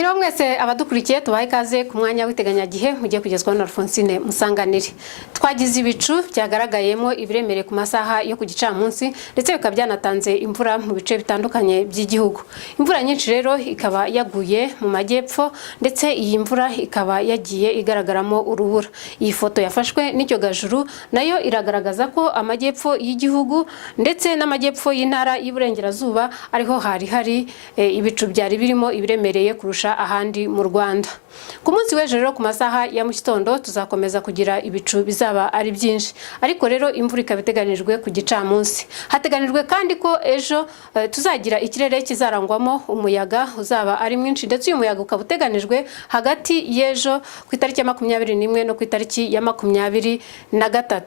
Mwiriwe mwese abadukurikiye tubaye ikaze ku mwanya w'iteganyagihe mugiye kugezwaho na Alphonsine Musanganire. Twagize ibicu byagaragayemo ibiremereye ku masaha yo ku gicamunsi ndetse bikaba byanatanze imvura mu bice bitandukanye by'igihugu. Imvura nyinshi rero ikaba yaguye mu majyepfo ndetse iyi mvura ikaba yagiye igaragaramo urubura. Iyi foto yafashwe n'icyo gajuru nayo iragaragaza ko amajyepfo y'igihugu ndetse n'amajyepfo y'intara y'Iburengerazuba ariho hari ibicu byari birimo ibiremereye kurusha ahandi mu Rwanda. Ku munsi w'ejo rero ku masaha ya mu gitondo tuzakomeza kugira ibicu bizaba ari byinshi, ariko rero imvura ikabiteganijwe ku gicamunsi. Hateganijwe kandi ko ejo tuzagira ikirere kizarangwamo umuyaga uzaba ari mwinshi, ndetse uyu muyaga ukaba uteganijwe hagati y'ejo ku itariki ya 21 no ku itariki ya 23.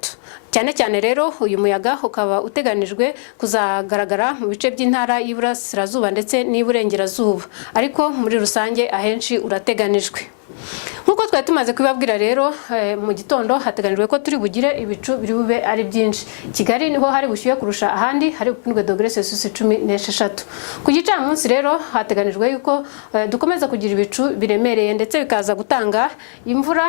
Cyane cyane rero uyu muyaga ukaba uteganijwe kuzagaragara mu bice by'intara y'Iburasirazuba ndetse n'Iburengerazuba, ariko muri rusange ahenshi urateganijwe. Nkuko twari tumaze kubabwira rero mu gitondo hateganijwe ko turi bugire ibicu biri bube ari byinshi. Kigali niho hari bushyuye kurusha ahandi, hari gupimwe °C 16. Ku gicamunsi rero hateganijwe yuko dukomeza kugira ibicu biremereye ndetse bikaza gutanga imvura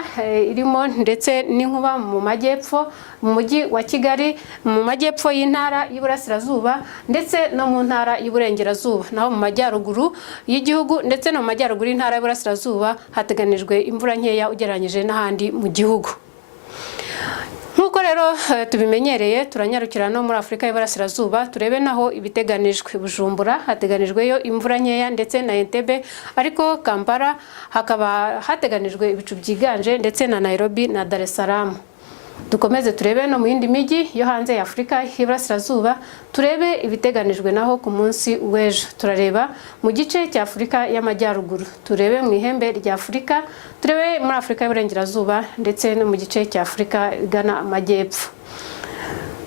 irimo ndetse n'inkuba mu majyepfo, mu mujyi wa Kigali, mu majyepfo y'intara y'Iburasirazuba ndetse no mu ntara y'Iburengerazuba. Naho mu majyaruguru y'igihugu ndetse no mu majyaruguru y'intara y'Iburasirazuba hateganijwe imvura nkeya ugereranyije n'ahandi mu gihugu. Nkuko rero tubimenyereye turanyarukira no muri Afrika y'Iburasirazuba turebe naho ibiteganijwe. Bujumbura hateganijweyo imvura nkeya ndetse na Entebbe, ariko Kampala hakaba hateganijwe ibicu byiganje ndetse na Nairobi na Dar es Salaam. Dukomeze turebe no mu yindi migi yo hanze ya Afrika y'Iburasirazuba turebe ibiteganijwe naho ku munsi w'ejo. Turareba mu gice cya Afrika y'Amajyaruguru, turebe mu ihembe rya Afrika, turebe muri Afrika y'Iburengerazuba ndetse no mu gice cya Afrika igana amajyepfo.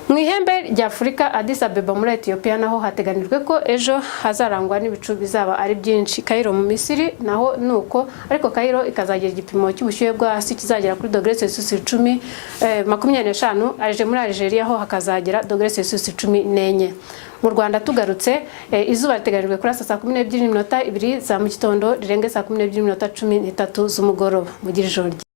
Mu ihembe rya Afrika, Addis Abeba muri Ethiopia naho hateganijwe ko ejo hazarangwa n'ibicu bizaba ari byinshi. Cairo mu Misiri naho nuko, ariko Cairo ikazagira igipimo cy'ubushyuhe bwo hasi kizagera kuri °C 10-25. Aje muri Algeria ho hakazagera °C 14. Mu Rwanda tugarutse, izuba riteganijwe kuri saa 12:02 za mu gitondo rirenge saa 12:13 z'umugoroba. Mugire ijoro.